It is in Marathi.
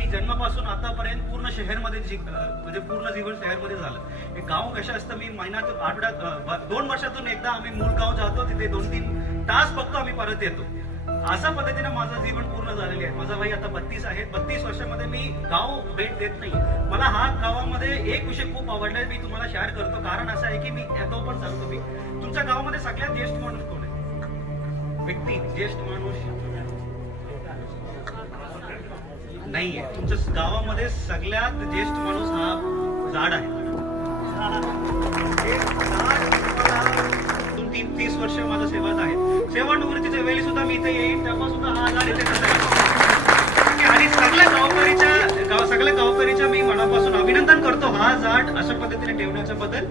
मी जन्मापासून आतापर्यंत पूर्ण शहरमध्ये म्हणजे पूर्ण जीवन शहरमध्ये झालं. एक गाव कसं असतं, मी महिन्यातून आठवड्यात 2 वर्षातून एकदा आम्ही मूळ गाव जातो, तिथे 2-3 तास बघतो, आम्ही परत येतो. अशा पद्धतीने माझं जीवन पूर्ण झालेलं आहे. माझा वय आता 32 आहे. 32 वर्षामध्ये मी गाव भेट देत नाही. मला हा गावामध्ये एक विषय खूप आवडलाय, मी तुम्हाला शेअर करतो. कारण असं आहे की मी तो पण सांगतो, मी तुमच्या गावामध्ये सगळ्यात ज्येष्ठ माणूस कोण आहे? व्यक्ती ज्येष्ठ माणूस नाहीये. तुमच्या गावामध्ये सगळ्यात ज्येष्ठ माणूस हा झाड आहे. 30 वर्ष माझा सेवाच आहे. सेवा निवृत्तीच्या वेळी सुद्धा मी इथे येईन, तेव्हा सुद्धा हा झाड इथे आणि सगळ्या गावकरीच्या मी मनापासून अभिनंदन करतो. हा झाड अशा पद्धतीने ठेवण्याच्या बद्दल.